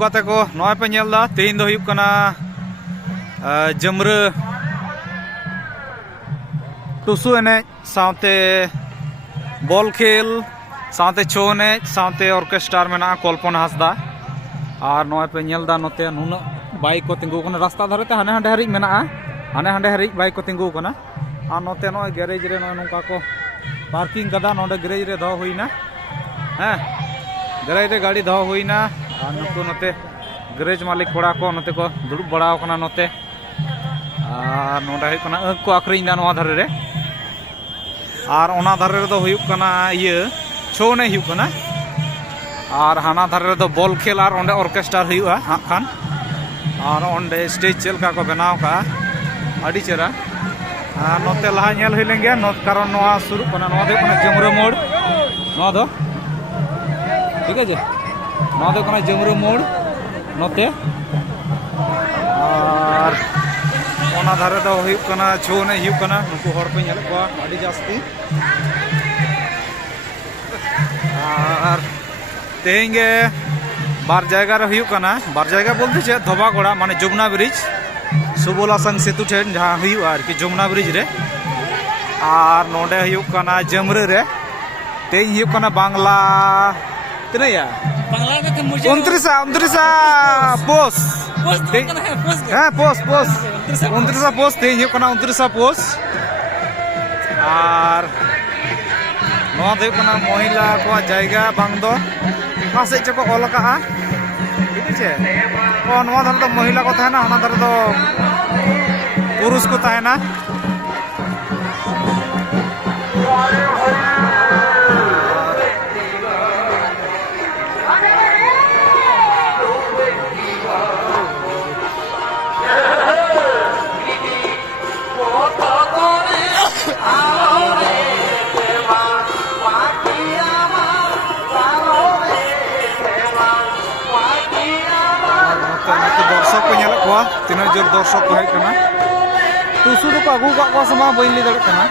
गाते को नॉय पे नेलदा तेहिन दो हुयुक कना जमरा टुसु एने सावते बॉल खेल सावते छो एने सावते ऑर्केस्ट्रार मेना कल्पना हासदा और नॉय पे नेलदा नोते नुना बाइक को तिंगु कना रास्ता धारेते हाने हांडे हरिज मेना हाने हांडे हरिज बाइक को तिंगु कना और नोते नॉय गैरेज रे नॉय नुका को पार्किंग कदा नोडे गैरेज रे दो हुइना हैं गैरेज रे गाड़ी दो हुइना और नुको नोते गैरेज मालिक कोड़ा को नोते को दुड़ुब बड़ाव कना नोते और नोडे हुइक कना अक को आखरिñ दा नोवा धारे रे और ओना धारे रे दो हुयुक कना ये छो ने हुयुक कना और हाना धारे रे दो बॉल खेल और ओंडे ऑर्केस्ट्रा हुयुआ हां खान और ओंडे स्टेज चेलका को बनाव का अड़ी चेरा नोते लहा नेल हुई लेंगे नोत कारण नोआ शुरू कना नोआ दे कना जमरा मोड़ नोआ दो ठीक है जे नोआ दो कना जमरा मोड़ नोते और ओना धारे दो हुयुक कना छो ने हुयुक कना नुकु हर को नेल को अड़ी जास्ती और तेहेंगे बार जायगा रे हुयुक कना बार जायगा बोलते छे धोबागोड़ा माने जमुना ब्रिज सुबोला संग सेतु ठेन जहाँ हुयुआ आरकी जमुना ब्रिज रे और नोडे हुयुक कना जमरा रे तेहिं हुयुक कना बांग्ला तिना या बांग्ला के मुझे 29 पोस हाँ पोस 29 पोस तेहिं हुयुक कना 29 पोस और नोआ दो हुयुक कना महिला को जायगा बांग दो पासे चको ऑल का ठीक है और नोआ धारे दो महिला को थाना ओना धारे दो पुरुष को ताहेना दर्शक को नेल को तीन जोर दर्शक को हेज कना टुसु को आगू का समा बइन ले दड़ कना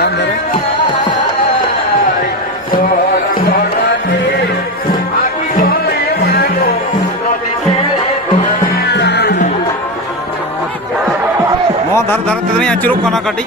Tam dare mo dhar dhar te ni achuruk kana kati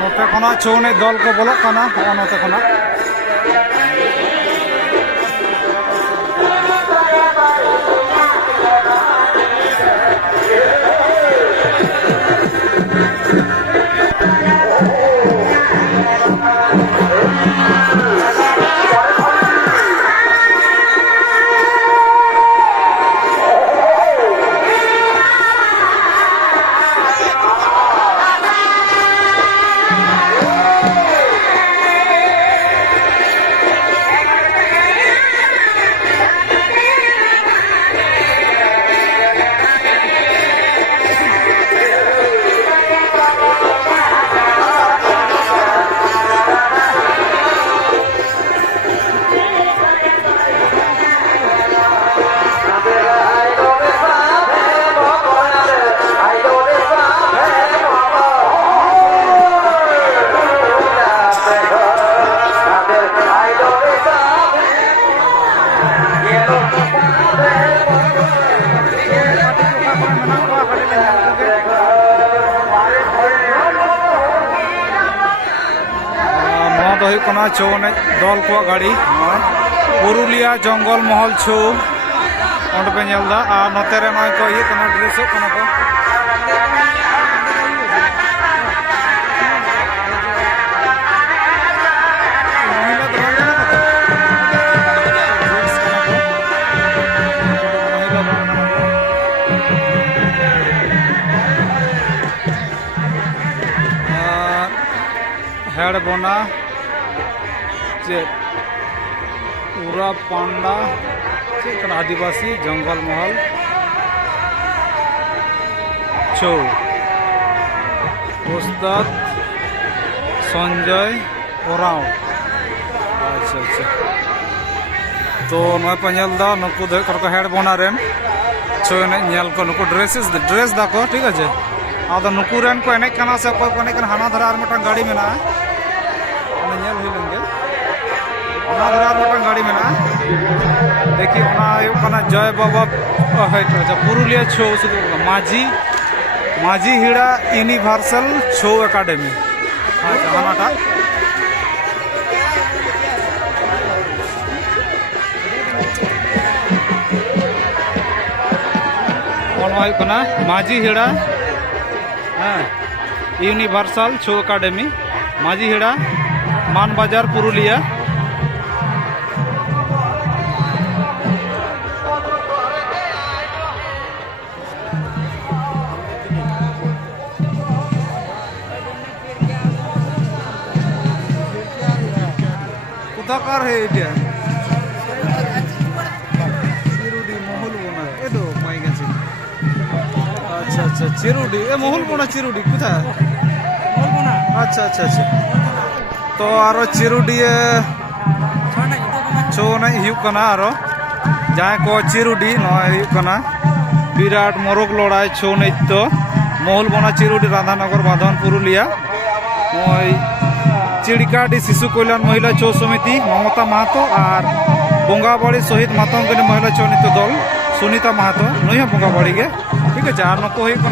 ᱱᱚᱛᱮ ᱠᱷᱚᱱᱟᱜ ᱪᱷᱳ ᱮᱱᱮᱡ ᱫᱚᱞ ᱠᱚ ᱵᱚᱞᱚᱜ ᱠᱟᱱᱟ ᱦᱚᱸᱜᱼᱚ ᱱᱚᱛᱮ ᱠᱷᱚᱱᱟᱜ छो एने दल को गाड़ी पुरुलिया जंगल महल छो पे नेलदा और नोते रे नय को ये कना ड्रेसो कना को हेड बोना पूरा पांडा आदिवासी जंगल महल छो उस्ताद संजय ओराव अच्छा अच्छा तो नयदा नुकु को हेड बोना रेन छो एने को नुकु ड्रेस दाको ठीक है आदो नुकु रेन को एने कना से को एने हाना धरा और मिटन गाड़ी में ना नेल हुई लेंगे गाड़ी में देखिए जय बाबा पुरुलिया छो माझी माझी हिड़ा यूनिवर्सल छो एकेडमी अच्छा हानाटा माझी हिड़ा यूनिवर्सल छो एकेडमी माझी हिड़ा मान बाजार पुरुलिया कार है इडिया चिरुडी महल बोना एदो माई गेছে अच्छा अच्छा चिरुडी ए महल बोना चिरुडी कुथा महल बोना अच्छा अच्छा अच्छा तो आरो चिरुडी छो नै हियु कना आरो जाय को चिरुडी न हियु कना विराट मोरग लड़ाई छो नृत्य महल बोना चिरुडी राधानगर बांधन पुरुलिया ओई चिड़काडी शिशु कल्याण महिला छो समिति ममता महतो और बंगाबाड़ी शहीद मातंगनी महिला छो नृत्य दल सुनीता महतो नई बंगाबाड़ी के ठीक है और नको को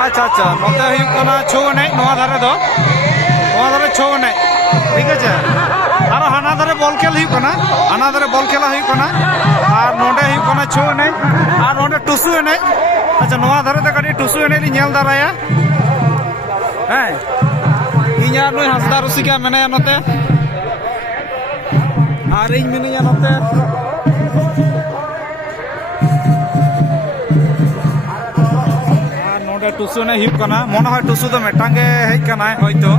अच्छा अच्छा नोते छो एने धारे दो धारे छो एने ठीक है और हाना धारे बल खेल हाना धारे बल खेला और नोडे छो एने और नोडे टुसु एने अच्छा नवा धारे कटी टुसु एने नेल दाराया हैं इन्या नुई हंसदा रसिका मेनाया नोते और इन मिनिया नोते और नोडे टुसु ने हिप कना मन है टुसु तो मेटांगे हेज कना होयतो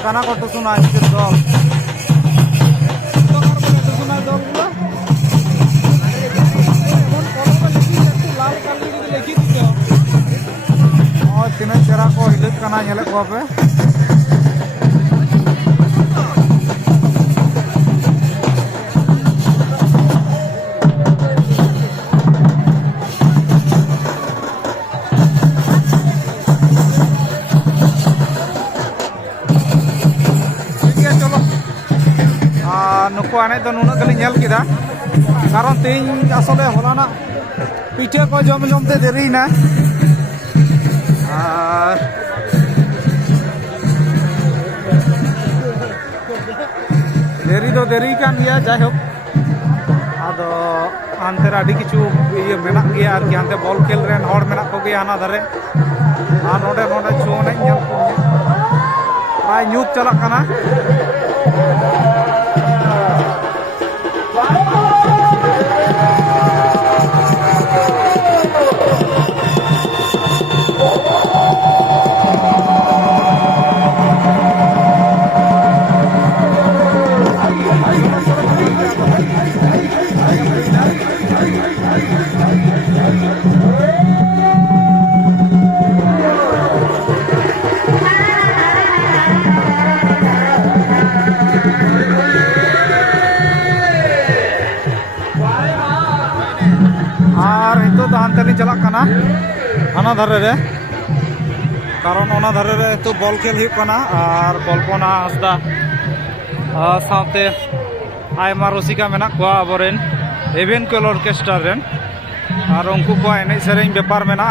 खाना को टुसुना इसके दल टुसुना दल लाल काली लिखी ᱵᱟᱸᱫᱮᱨᱟ ᱠᱚ ᱦᱤᱞᱟᱹᱜ ᱠᱟᱱᱟ ᱧᱮᱞᱮᱫ ᱠᱚᱣᱟ ᱯᱮ नुको एने तो नुना गली नेल किदा कारण तीन असले होलाना पिठे को जम जमते देरीना देरी तो देरी कान गया जाय होक आदो आनते आडी किछु ये मेना गया आर कि आनते बॉल खेल रेन हॉर मेना को गया हाना धरे आ नोडे नोडे छोने नेल को प्राय न्यूज चला काना हानते चला हाना धारे रे कारण ओना धारे रे तो बॉल खेल और कल्पना हांसदा साथे आयमा रसिका मेना को आबोरेन एवेन कोल ऑर्केस्ट्रा रेन और उनको को एने सेरेन व्यापार मेना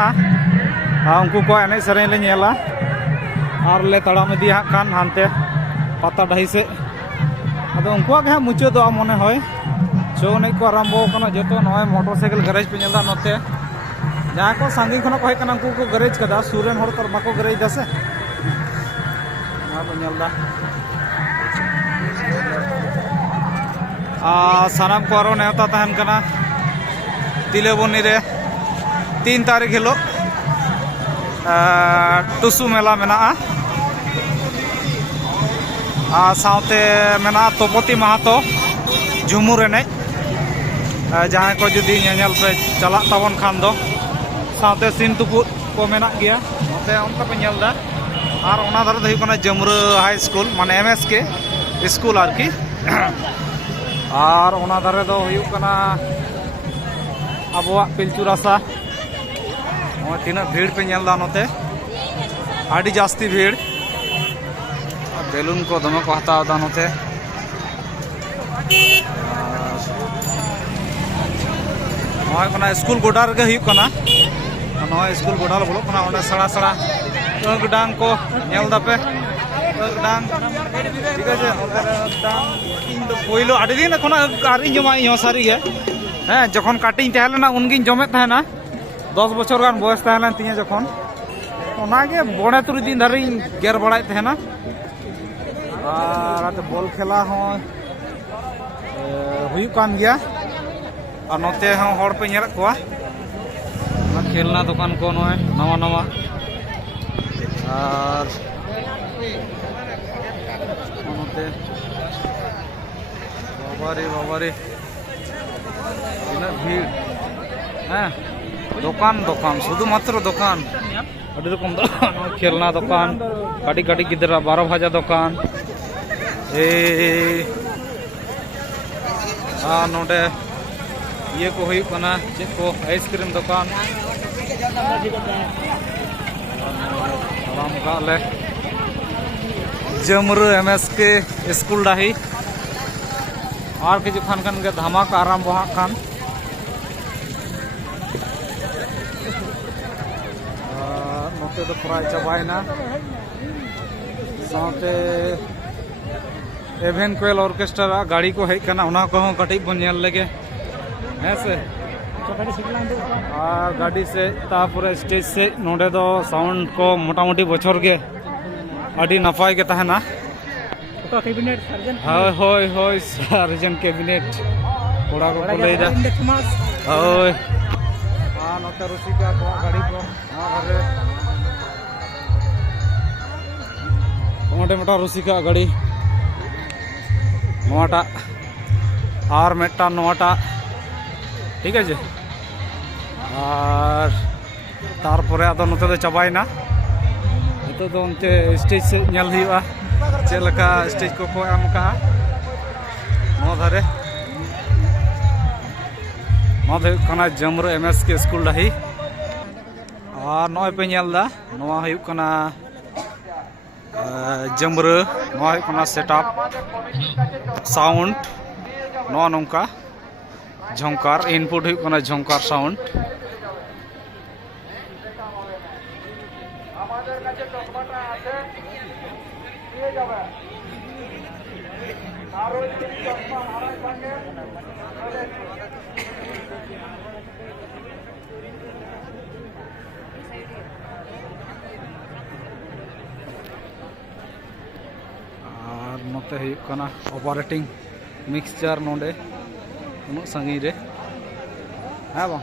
उनको को एने सेरेन ले नेला और ले तड़ाम इदी हां हानते पता डाही से अदो उनको के मुचाद मने होय शो नहीं को आरम्भो जो नए मोटरसाइकिल गैरेज पे नेलदा नोते जहाँ को सांगी खन को हेकना को गैरेज कदा सुरेन हर तर बाको गैरेज दासे नेलदा सानाम को आरो नेवता तहन कना तिलेबनी रे 3 तारीख हिलो टुसु मेला मेना साथे मेना तपति महातो झुमुर एने जहाँ को जुदी नेल पे चला तबन खान दो साथे सिन तुपुद को मेना गया नोते उनका पे नेलदा और ओना धारे दो हुकना जमुरा हाई स्कूल माने एमएस के स्कूल आरकी और ओना धारे दो हुकना अबवा पिलचू रासा तीना भीड़ पे नेलदा नोते आडी जास्ती भीड़ बेलून को दमे को हतावदा नोते स्कूल गोडा रे हुकना स्कूल गोडा बोलो सड़ा सड़ा अग डांग को नेलदा पे अग डांग ठीक है पहिलो आडी दिन एखन आरी जमा सारी गे हाँ जखन काटिंग तहलेना उनगिन जमे तहना 10 बछर गान बयस तहलेन तिया जखन ओनागे बड़े तुरी दिन धारी गेर बड़ाय तहना और बॉल खेला हो हुई कान गया और नोते हर पे नेल को खेलना दुकान को नवा नवा और बाबारे बाबारे भीड़ हाँ दुकान दुकान शुधुमात्र दुकान अभी रकम खेलना दुकान काटी काटी गिदरा 12 भाजा दुकान नोडे ये को हुई कना चेक को आइसक्रीम दुकान आराम काले जमुरा एमएस के स्कूल डाही और किछु खान खान के धमाका आरम्भ खान नोते तो प्राय चाबायना साथे एवेन कोयल ऑर्केस्ट्रा गाड़ी को हेज कना उना को कटिज बन नेल लगे हैं से और गाड़ी से तापुरे स्टेज से नोडे दो साउंड को मोटामुटी बछर के अड़ी नपाय के तहना कैबिनेट सर्जन होय होय सर्जन कैबिनेट कोड़ा को लेदा होय नोते रसिका को गाड़ी को घरे मोटे मोटा रसिका गाड़ी नोटा और मेटा नोटा ठीक है और तारपरे आदो नोते दो चाबायना तो उनते स्टेज से नल हुआ चलका स्टेज को एम का धारे जमरो एमएस के स्कूल डाही और नॉय पे नलदा जमरो सेटअप साउंड नौका झंकार इनपुट झंकार साउंड ऑपरेटिंग मिक्सचर नोडे उन संगी रे हाँ बा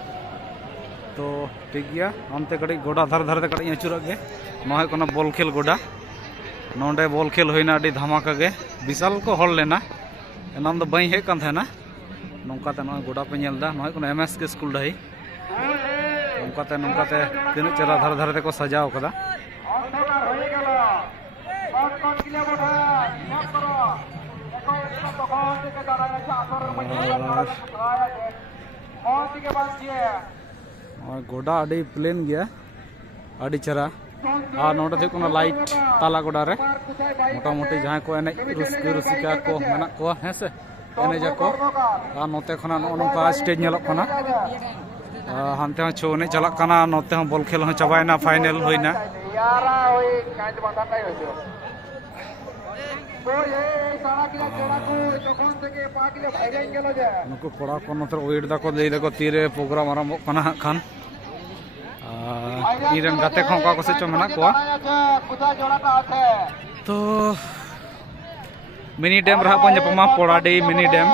तो ठीक गया अंते कड़ी गोडा धारे धारे कड़ी अचुरा गे ना बॉल खेल गोडा नोडे बॉल खेल होना अड़ी धमाका गे विशाल को हल लेना एनाम दो बई हेक ना नौकाते ना गोडा पे नेलदा ना एमएस के स्कूल डाही नौकाते नौकाते तीन चेहरा धारे धारे को सजाव कदा गोडा अड़ी प्लेन गया अड़ी चेहरा और नोटे लाइट ताला गोडा रे मोटामुटी जहाँ को एने रसिका को मेना को हैं से एनेजा को और नोते खना नोका स्टेज नेलकना हानते छो एने चलकना नोते बॉल खेल चाबायना फाइनल होइना नुकु कोड़ा को नोते वेट दाको लई दाको तीरे प्रोग्राम आरंभ कना खान इरन गाते को का से चो मेना को तो मिनी डैम रहा पन जपमा पोड़ाडी मिनी डैम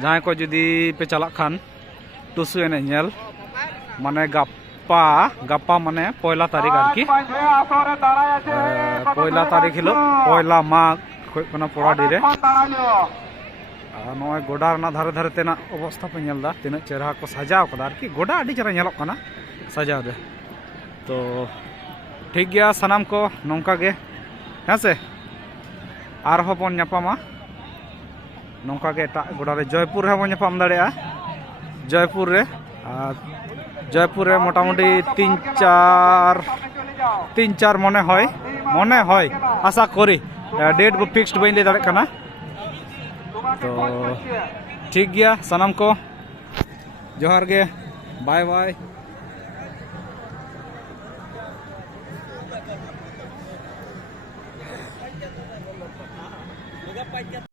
जहां को जुदी पे चला खान टुसु एने नेल माने गप्पा माने पहला तारीख आरकी पहला तारीख हिलो पहला माघ खोना पोड़ाडी रे नय गोडा रना धारे धारे तेना अवस्था पे नेलदा तीना चेहरा को सजाव कदा आरकी गोडा अडी चेहरा नेलक कना सजाव रे तो ठीक गया सनाम को नौका गे हैं से आर बन नापामा नौका गे एटा गोडा रे जयपुर रे बन नापाम दाड़ेया जयपुर रे मोटामुटी तीन चार मने होय आशा करी डेट को फिक्स्ड बई ले दाड़े कना तो ठीक गया सनाम को जोहार गे बाय बाय